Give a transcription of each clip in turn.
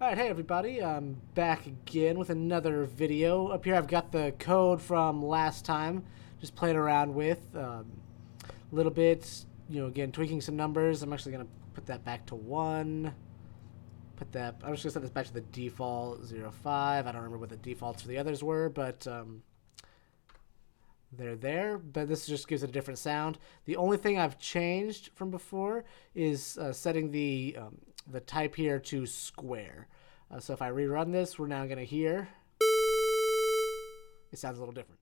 Alright, hey everybody, I'm back again with another video. Up here I've got the code from last time, just playing around with a little bit, again, tweaking some numbers. I'm actually going to put that back to 1. I'm just going to set this back to the default 0.5. I don't remember what the defaults for the others were, but they're there. But this just gives it a different sound. The only thing I've changed from before is setting the type here to square. So if I rerun this, we're now going to hear it sounds a little different.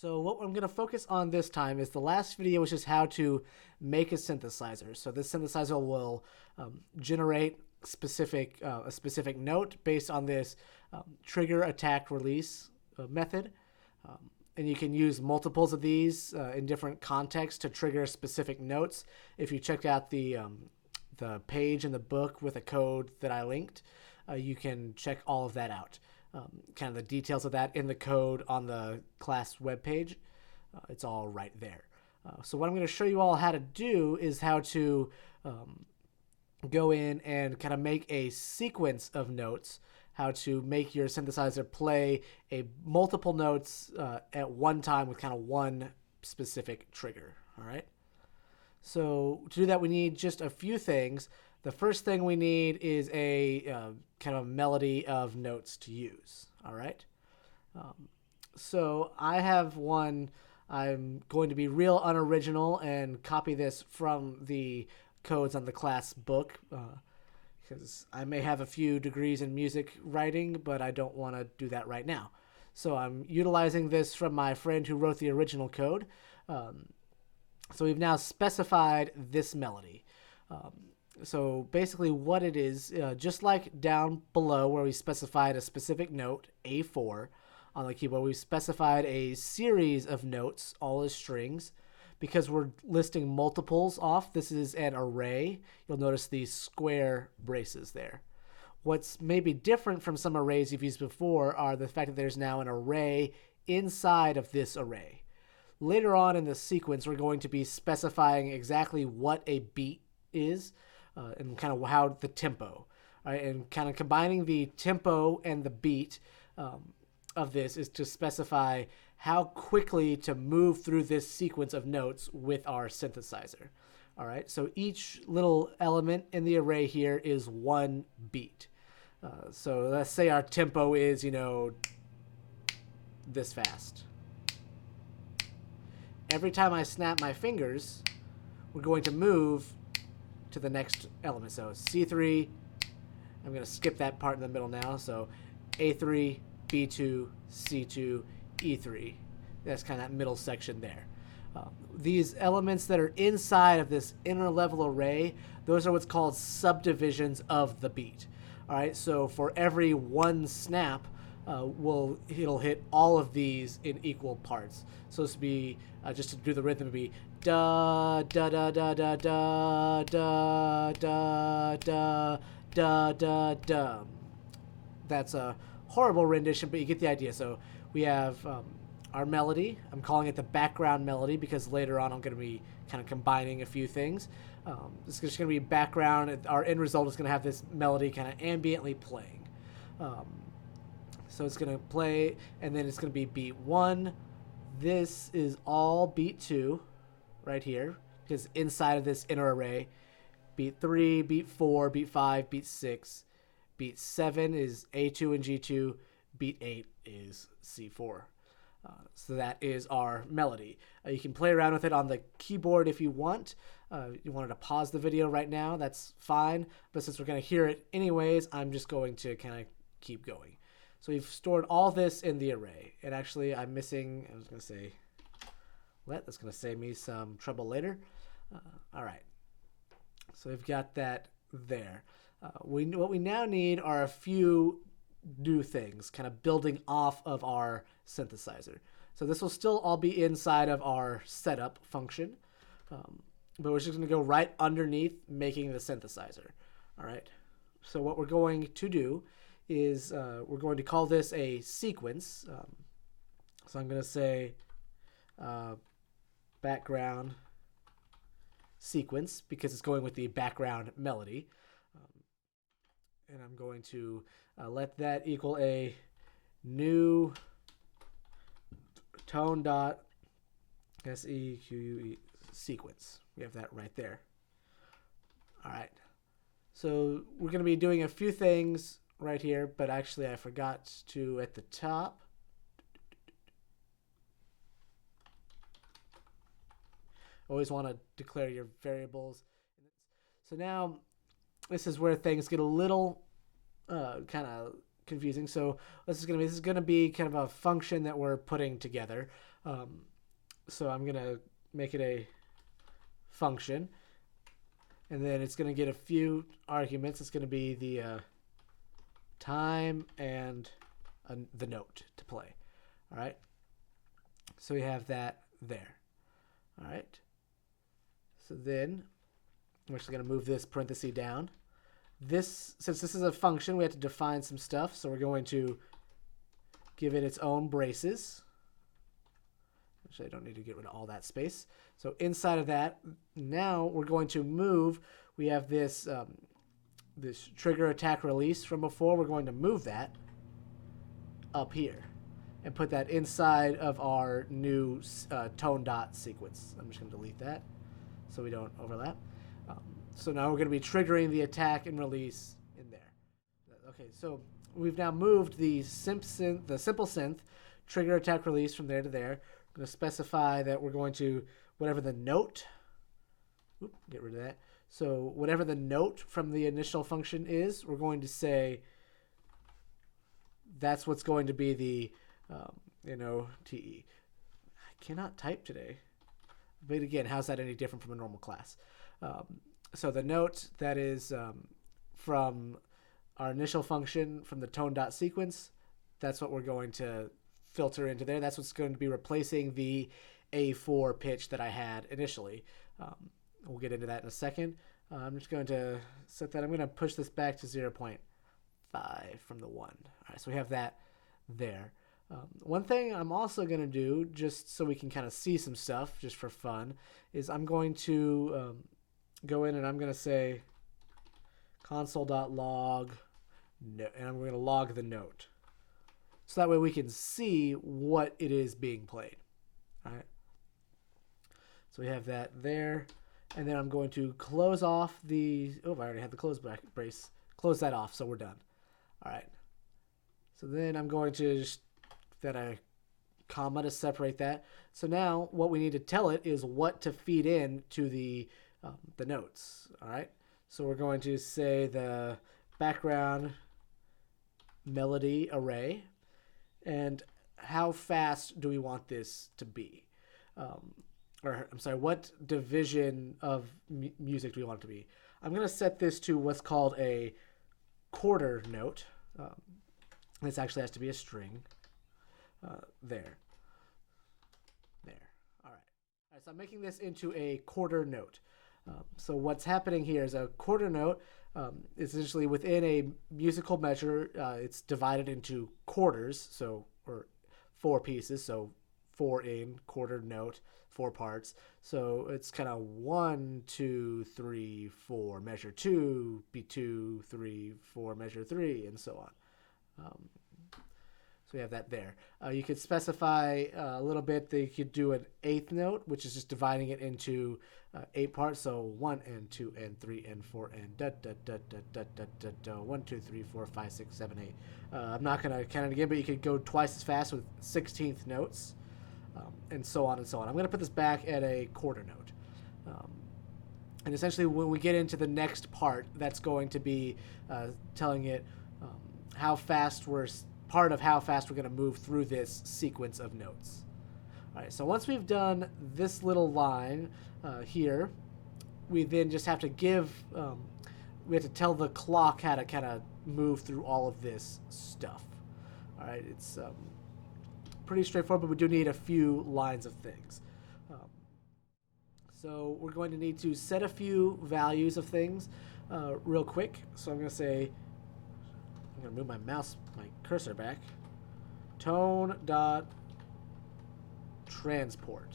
So what I'm going to focus on this time is the last video, which is how to make a synthesizer. So this synthesizer will generate a specific note based on this trigger attack release method. And you can use multiples of these in different contexts to trigger specific notes. If you checked out the page in the book with a code that I linked, you can check all of that out. Kind of the details of that in the code on the class webpage. It's all right there. So what I'm going to show you all how to do is how to go in and kind of make a sequence of notes, how to make your synthesizer play multiple notes at one time with kind of one specific trigger. All right. So to do that, we need just a few things. The first thing we need is a kind of melody of notes to use. All right. So I have one. I'm going to be real unoriginal and copy this from the codes on the class book because I may have a few degrees in music writing, but I don't want to do that right now. So I'm utilizing this from my friend who wrote the original code. So we've now specified this melody. So basically what it is, just like down below where we specified a specific note, A4, on the keyboard, we've specified a series of notes, all as strings. Because we're listing multiples off, this is an array. You'll notice these square braces there. What's maybe different from some arrays you've used before are the fact that there's now an array inside of this array. Later on in the sequence, we're going to be specifying exactly what a beat is and kind of how the tempo. Right? And kind of combining the tempo and the beat of this is to specify how quickly to move through this sequence of notes with our synthesizer. All right, so each little element in the array here is one beat. So let's say our tempo is, this fast. Every time I snap my fingers, we're going to move to the next element. So C3, I'm going to skip that part in the middle now. So A3, B2, C2, E3. That's kind of that middle section there. These elements that are inside of this inner level array, those are what's called subdivisions of the beat. All right, so for every one snap, it'll hit all of these in equal parts. So this would be, just to do the rhythm, it would be da da da da da da da da da da da da. That's a horrible rendition, but you get the idea. So we have our melody. I'm calling it the background melody because later on I'm going to be kind of combining a few things. It's just going to be background. Our end result is going to have this melody kind of ambiently playing. So it's going to play, and then it's going to be beat 1. This is all beat 2 right here because inside of this inner array. Beat 3, beat 4, beat 5, beat 6. Beat 7 is A2 and G2. Beat 8 is C4. So that is our melody. You can play around with it on the keyboard if you want. You wanted to pause the video right now, that's fine. But since we're going to hear it anyways, I'm just going to kind of keep going. So we've stored all this in the array. And actually, I'm missing, I was going to say, that's going to save me some trouble later. All right. So we've got that there. What we now need are a few new things, kind of building off of our synthesizer. So this will still all be inside of our setup function, but we're just going to go right underneath making the synthesizer. All right. So what we're going to do is we're going to call this a sequence. So I'm going to say background sequence because it's going with the background melody. and I'm going to let that equal a new Tone.seque sequence. We have that right there. All right. So we're going to be doing a few things right here, but actually I forgot to at the top. Always want to declare your variables. So now this is where things get a little kind of confusing. So this is going to be kind of a function that we're putting together. So I'm going to make it a function, and then it's going to get a few arguments. It's going to be the time and the note to play. All right. So we have that there. All right. So then I'm actually going to move this parenthesis down. Since this is a function, we have to define some stuff. So we're going to give it its own braces. Actually, I don't need to get rid of all that space. So inside of that, now we're going to move. We have this this trigger attack release from before. We're going to move that up here and put that inside of our new tone dot sequence. I'm just going to delete that so we don't overlap. So now we're going to be triggering the attack and release in there. Okay, so we've now moved the simple synth trigger attack release from there to there. We're going to specify that we're going to whatever the note. Get rid of that. So whatever the note from the initial function is, we're going to say that's what's going to be the TE. I cannot type today. But again, how's that any different from a normal class? So the note that is from our initial function from the tone.sequence, that's what we're going to filter into there. That's what's going to be replacing the A4 pitch that I had initially. We'll get into that in a second. I'm just going to set that. I'm going to push this back to 0.5 from the 1. All right, so we have that there. One thing I'm also going to do, just so we can kind of see some stuff, just for fun, is I'm going to go in and I'm going to say console.log note, and I'm going to log the note. So that way we can see what it is being played. All right. So we have that there. And then I'm going to close off the... Oh, I already had the close brace. Close that off, so we're done. All right. So then I'm going to just... that a comma to separate that. So now what we need to tell it is what to feed in to the notes. All right. So we're going to say the background melody array, and how fast do we want this to be? What division of music do we want it to be? I'm going to set this to what's called a quarter note. This actually has to be a string. There. All right. So I'm making this into a quarter note. So what's happening here is a quarter note is essentially within a musical measure. It's divided into quarters, or 4 pieces. So 4 in, quarter note, 4 parts. So it's kind of 1, 2, 3, 4, measure 2, B2, 3, 4, measure 3, and so on. So we have that there. You could specify a little bit that you could do an 8th note, which is just dividing it into 8 parts. So 1 and 2 and 3 and 4 and da da da da da da da da 1, 2, 3, 4, 5, 6, 7, 8. I'm not going to count it again, but you could go twice as fast with 16th notes, and so on and so on. I'm going to put this back at a quarter note. And essentially when we get into the next part, that's going to be telling it how fast we're going to move through this sequence of notes. All right, so once we've done this little line here, we then just have to we have to tell the clock how to kind of move through all of this stuff. All right, it's pretty straightforward, but we do need a few lines of things. So we're going to need to set a few values of things real quick. So I'm going to move my cursor back. Tone.transport.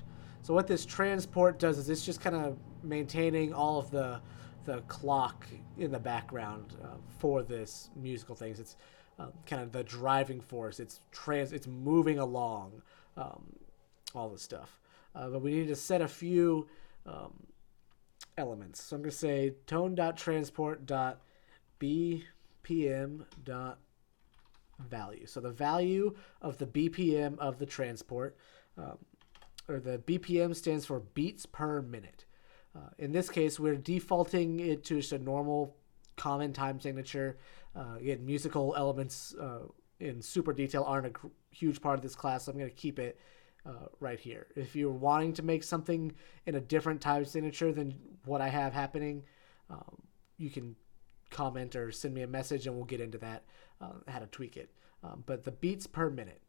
So what this transport does is it's just kind of maintaining all of the the clock in the background for this musical things. It's kind of the driving force. It's moving along all this stuff. But we need to set a few elements. So I'm going to say tone.transport.bpm.value. So the value of the BPM of the transport, or the BPM stands for beats per minute. In this case, we're defaulting it to just a normal common time signature. Again, musical elements in super detail aren't a huge part of this class, so I'm going to keep it right here. If you're wanting to make something in a different time signature than what I have happening, you can comment or send me a message and we'll get into that, how to tweak it. But the beats per minute.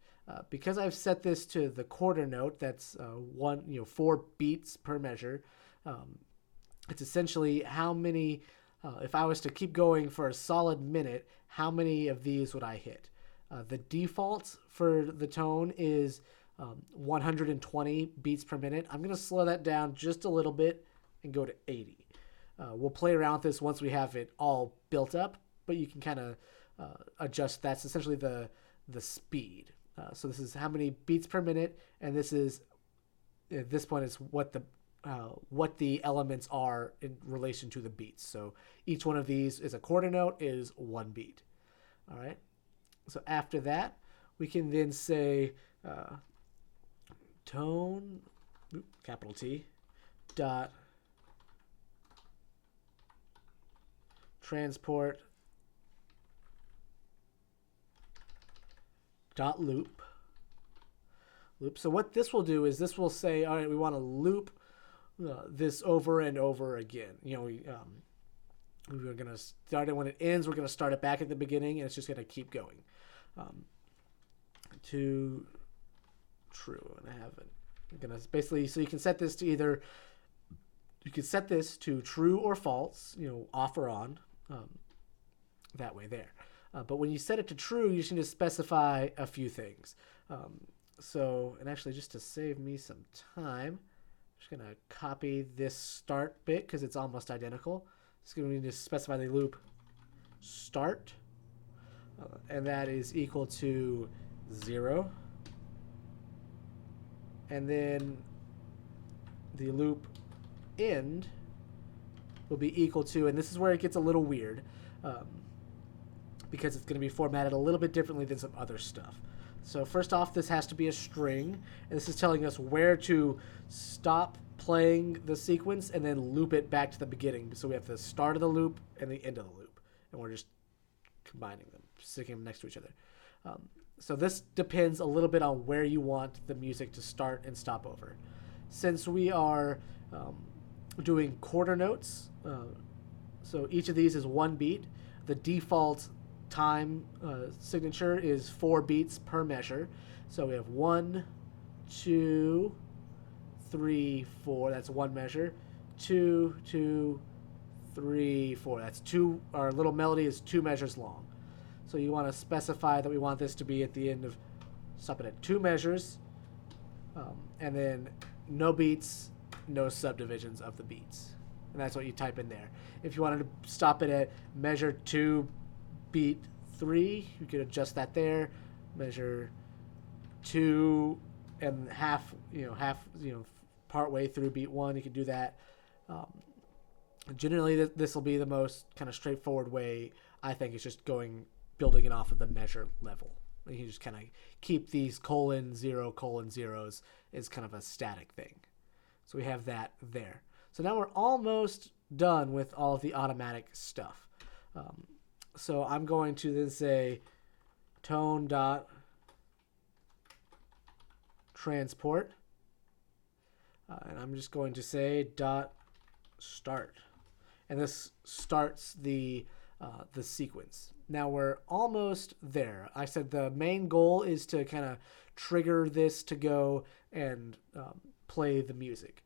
Because I've set this to the quarter note, that's 4 beats per measure. It's essentially how many, if I was to keep going for a solid minute, how many of these would I hit? The default for the tone is 120 beats per minute. I'm going to slow that down just a little bit and go to 80. We'll play around with this once we have it all built up, but you can kind of adjust. That's essentially the speed. So this is how many beats per minute, and this is, at this point, it's what the elements are in relation to the beats. So each one of these is a quarter note, is 1 beat. All right. So after that, we can then say tone, capital T, dot transport dot loop. So what this will do is this will say, all right, we want to loop this over and over again. We're going to start it when it ends. We're going to start it back at the beginning, and it's just going to keep going. To true, and I haven't. I'm going to basically, so you can set this to either, you can set this to true or false, off or on, that way there. But when you set it to true, you just need to specify a few things. And actually, just to save me some time, I'm just going to copy this start bit because it's almost identical. It's going to need to specify the loop start, and that is equal to 0. And then the loop end will be equal to, and this is where it gets a little weird, because it's going to be formatted a little bit differently than some other stuff. So first off, this has to be a string, and this is telling us where to stop playing the sequence and then loop it back to the beginning. So we have the start of the loop and the end of the loop, and we're just combining them, sticking them next to each other. So this depends a little bit on where you want the music to start and stop over. Since we are doing quarter notes, so each of these is 1 beat, the default time signature is 4 beats per measure. So we have 1, 2, 3, 4. That's 1 measure. 2, 2, 3, 4. That's 2. Our little melody is 2 measures long. So you want to specify that we want this to be at the end of, stop it at 2 measures, and then no beats, no subdivisions of the beats. And that's what you type in there. If you wanted to stop it at measure 2, beat 3, you could adjust that there. Measure 2 and half, part way through beat 1, you could do that. Generally, this will be the most kind of straightforward way. I think it's just building it off of the measure level. You can just kind of keep these :0:0s as kind of a static thing. So we have that there. So now we're almost done with all of the automatic stuff. So I'm going to then say tone.transport, and I'm just going to say .start, and this starts the sequence. Now we're almost there. I said the main goal is to kind of trigger this to go and play the music.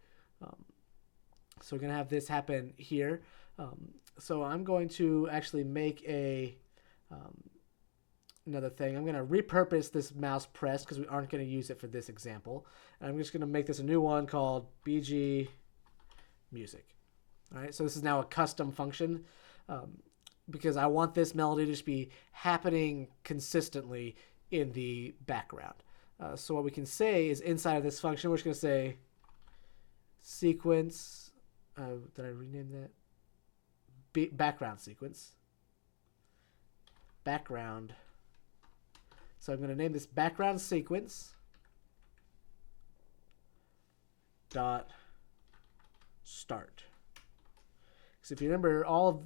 So we're going to have this happen here. So I'm going to actually make another thing. I'm going to repurpose this mouse press because we aren't going to use it for this example. And I'm just going to make this a new one called BG Music. All right, so this is now a custom function because I want this melody to just be happening consistently in the background. So what we can say is inside of this function, we're just going to say sequence. Did I rename that? Background sequence. Background. So I'm going to name this background sequence dot start. So if you remember, all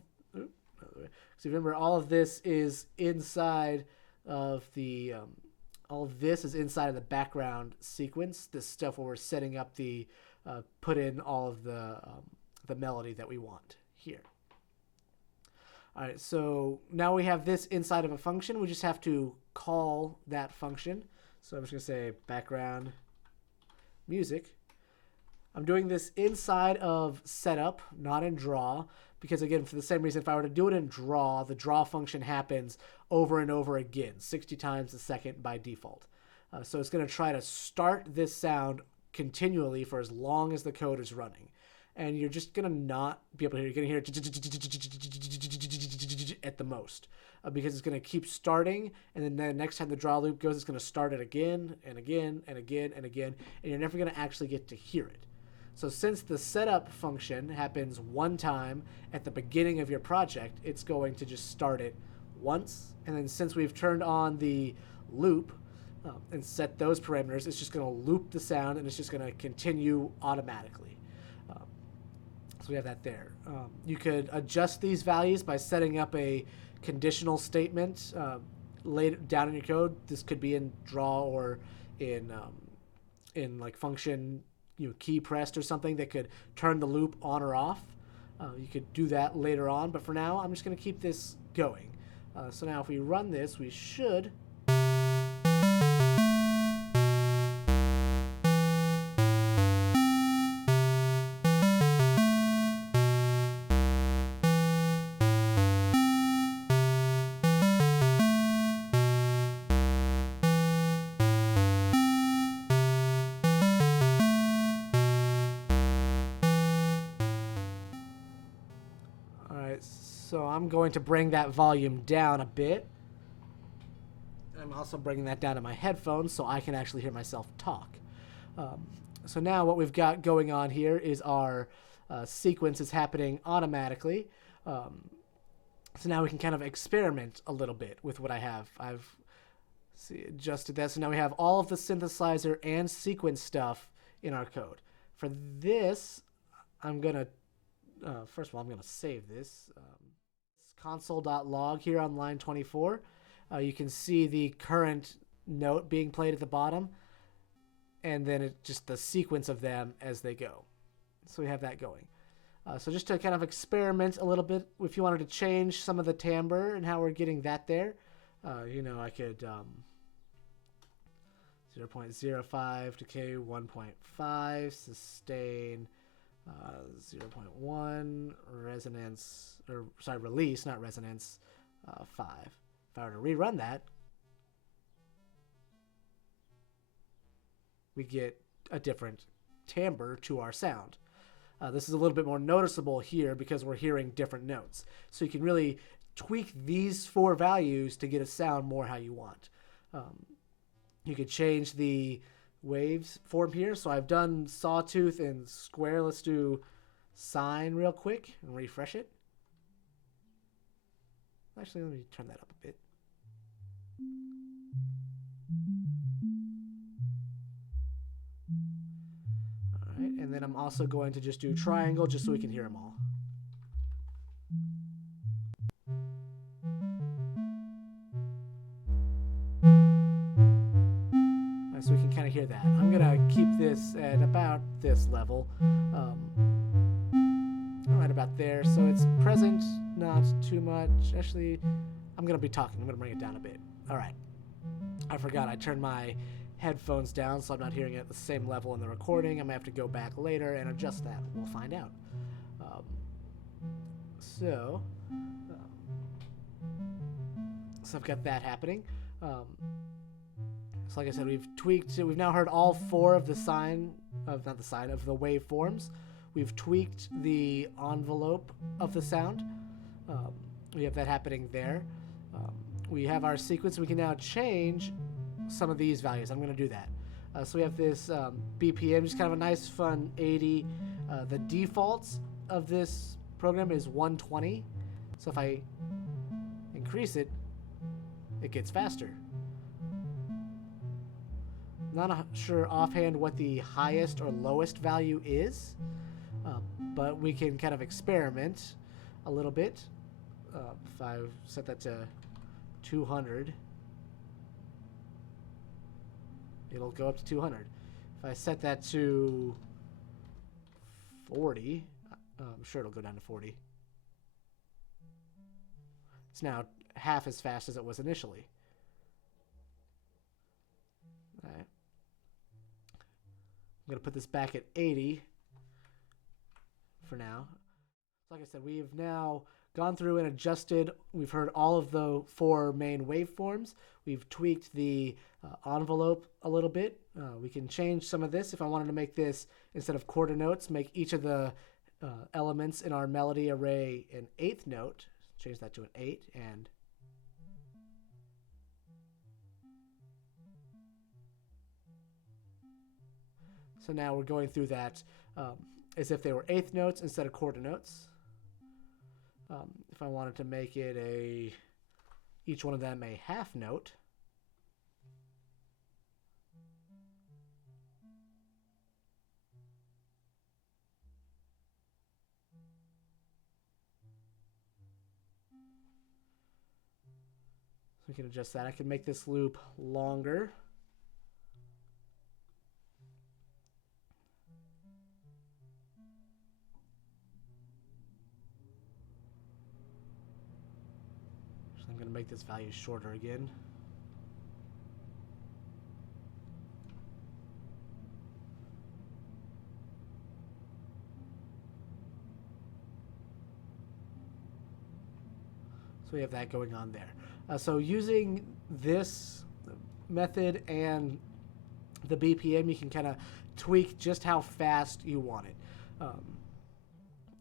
of this is inside of the all of this is inside of the background sequence. This stuff where we're setting up the put in all of the melody that we want here. All right, so now we have this inside of a function. We just have to call that function. So I'm just going to say background music. I'm doing this inside of setup, not in draw, because again, for the same reason, if I were to do it in draw, the draw function happens over and over again, 60 times a second by default. So it's going to try to start this sound continually for as long as the code is running. And you're just going to not be able to hear it. You're going to hear it at the most because it's going to keep starting. And then the next time the draw loop goes, it's going to start it again and again and again and again. And you're never going to actually get to hear it. So since the setup function happens one time at the beginning of your project, it's going to just start it once. And then since we've turned on the loop and set those parameters, it's just going to loop the sound and it's just going to continue automatically. So we have that there. You could adjust these values by setting up a conditional statement laid down in your code. This could be in draw or in like function key pressed or something that could turn the loop on or off. You could do that later on, but for now I'm just going to keep this going. So now if we run this, we should So I'm going to bring that volume down a bit. I'm also bringing that down to my headphones so I can actually hear myself talk. So now what we've got going on here is our sequence is happening automatically. So now we can kind of experiment a little bit with what I have. I've adjusted that. So now we have all of the synthesizer and sequence stuff in our code. For this, I'm going to, first of all, I'm going to save this. Console.log here on line 24. You can see the current note being played at the bottom, and then just the sequence of them as they go. So we have that going. So just to kind of experiment a little bit, if you wanted to change some of the timbre and how we're getting that there, I could 0.05 decay 1.5 sustain 0.1 resonance, release, not resonance, 5. If I were to rerun that, we get a different timbre to our sound. This is a little bit more noticeable here because we're hearing different notes. So you can really tweak these 4 values to get a sound more how you want. You could change the waves form here. So I've done sawtooth and square. Let's do sine real quick and refresh it. Actually, let me turn that up a bit. All right, and then I'm also going to just do triangle just so we can hear them all. So we can kind of hear that. I'm going to keep this at about this level. Right about there. So it's present, not too much. Actually, I'm going to be talking. I'm going to bring it down a bit. All right. I forgot. I turned my headphones down so I'm not hearing it at the same level in the recording. I'm going to have to go back later and adjust that. We'll find out. So I've got that happening. So like I said, we've tweaked it. We've now heard all 4 of the of the waveforms. we've tweaked the envelope of the sound. We have that happening there. We have our sequence. We can now change some of these values. I'm going to do that. So we have this BPM, just kind of a nice, fun 80. The defaults of this program is 120. So if I increase it, it gets faster. Not sure offhand what the highest or lowest value is, but we can kind of experiment a little bit. If I set that to 200, it'll go up to 200. If I set that to 40, I'm sure it'll go down to 40. It's now half as fast as it was initially. All right. I'm going to put this back at 80 for now. Like I said, we've now gone through and adjusted. We've heard all of the 4 main waveforms. We've tweaked the envelope a little bit. We can change some of this. If I wanted to make this, instead of quarter notes, make each of the elements in our melody array an 8th note. Change that to an 8 and so now we're going through that as if they were 8th notes instead of quarter notes. If I wanted to make it each one of them a half note, so we can adjust that. I can make this loop longer. I'm going to make this value shorter again. So we have that going on there. So using this method and the BPM, you can kind of tweak just how fast you want it.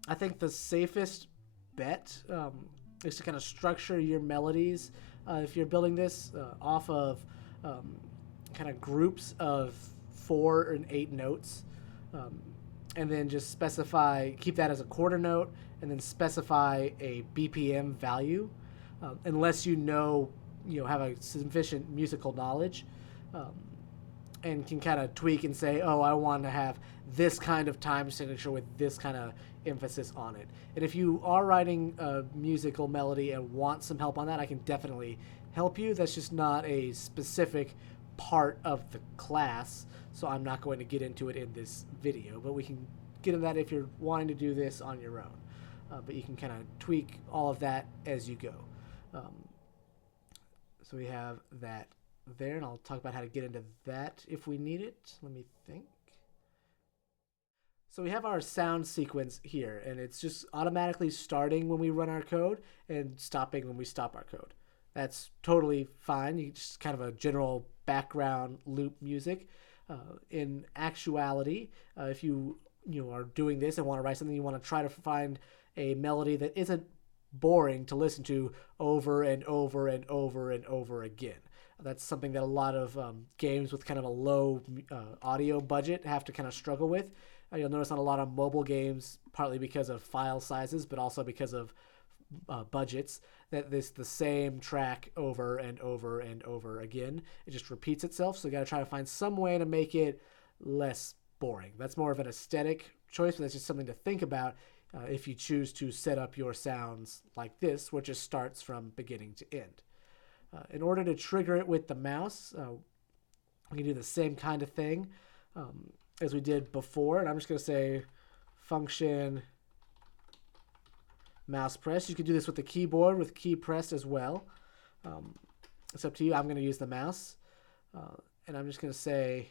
I think the safest bet is to kind of structure your melodies if you're building this off of kind of groups of 4 and 8 notes, and then just specify, keep that as a quarter note, and then specify a BPM value, unless you have a sufficient musical knowledge, and can kind of tweak and say, oh, I want to have this kind of time signature with this kind of emphasis on it. And if you are writing a musical melody and want some help on that, I can definitely help you. That's just not a specific part of the class, so I'm not going to get into it in this video, but we can get into that if you're wanting to do this on your own. But you can kind of tweak all of that as you go. So we have that there, and I'll talk about how to get into that if we need it. Let me think. So we have our sound sequence here, and it's just automatically starting when we run our code and stopping when we stop our code. That's totally fine. You just kind of a general background loop music. In actuality, if you are doing this and want to write something, you want to try to find a melody that isn't boring to listen to over and over and over and over again. That's something that a lot of games with kind of a low audio budget have to kind of struggle with. You'll notice on a lot of mobile games, partly because of file sizes, but also because of budgets, that this the same track over and over and over again. It just repeats itself, so you got to try to find some way to make it less boring. That's more of an aesthetic choice, but that's just something to think about if you choose to set up your sounds like this, which just starts from beginning to end. In order to trigger it with the mouse, we can do the same kind of thing as we did before, and I'm just going to say function mouse press. You can do this with the keyboard with key pressed as well. It's up to you. I'm going to use the mouse, and I'm just going to say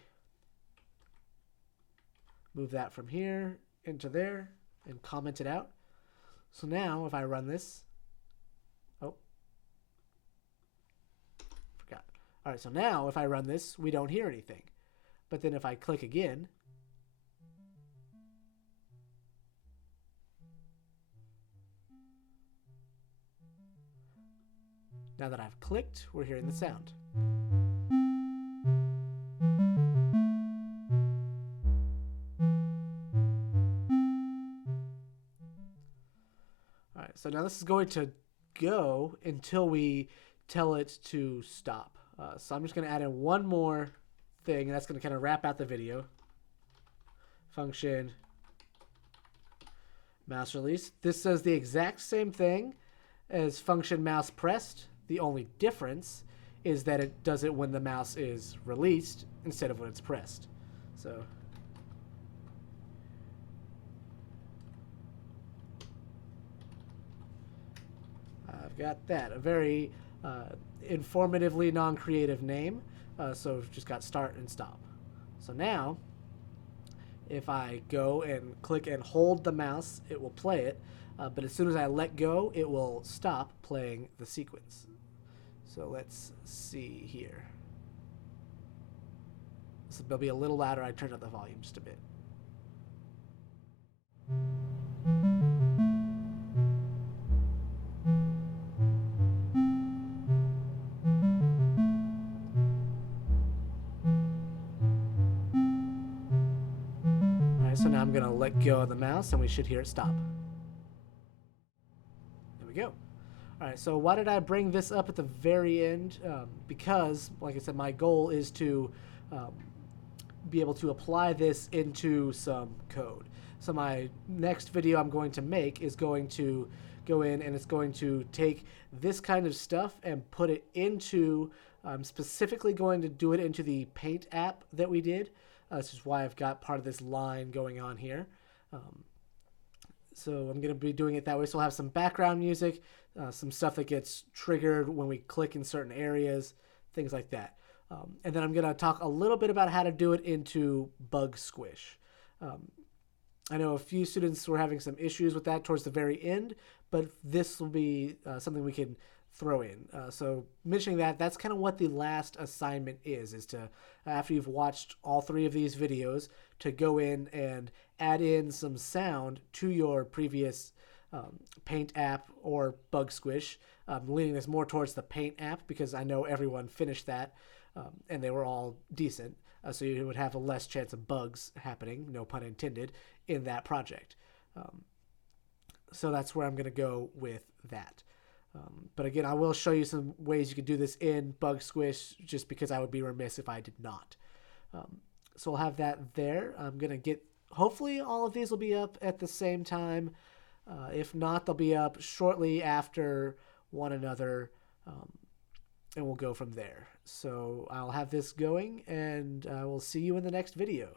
move that from here into there and comment it out. So now if I run this, forgot. All right, so now if I run this, we don't hear anything. But then if I click again, Now that I've clicked, we're hearing the sound. All right, so now this is going to go until we tell it to stop. So I'm just going to add in one more thing, and that's going to kind of wrap out the video. Function mouse release. This does the exact same thing as function mouse pressed. The only difference is that it does it when the mouse is released instead of when it's pressed. So I've got that. A very informatively non-creative name. So we've just got start and stop. So now, if I go and click and hold the mouse, it will play it. But as soon as I let go, it will stop playing the sequence. So let's see here. This will be a little louder. I turned up the volume just a bit. So now I'm going to let go of the mouse and we should hear it stop. There we go. All right, so why did I bring this up at the very end? Because, like I said, my goal is to be able to apply this into some code. So my next video I'm going to make is going to go in and it's going to take this kind of stuff and put it into, I'm specifically going to do it into the Paint app that we did. This is why I've got part of this line going on here. So I'm going to be doing it that way. So we'll have some background music, some stuff that gets triggered when we click in certain areas, things like that. And then I'm going to talk a little bit about how to do it into Bug Squish. I know a few students were having some issues with that towards the very end, but this will be something we can throw in. So mentioning that, that's kind of what the last assignment is to, after you've watched all three of these videos, to go in and add in some sound to your previous Paint app or Bug Squish. I'm leaning this more towards the Paint app because I know everyone finished that and they were all decent. So you would have a less chance of bugs happening, no pun intended, in that project. So that's where I'm going to go with that. But again, I will show you some ways you can do this in Bug Squish just because I would be remiss if I did not. So we'll have that there. I'm going to get, hopefully all of these will be up at the same time. If not, they'll be up shortly after one another, and we'll go from there. So I'll have this going, and we'll see you in the next video.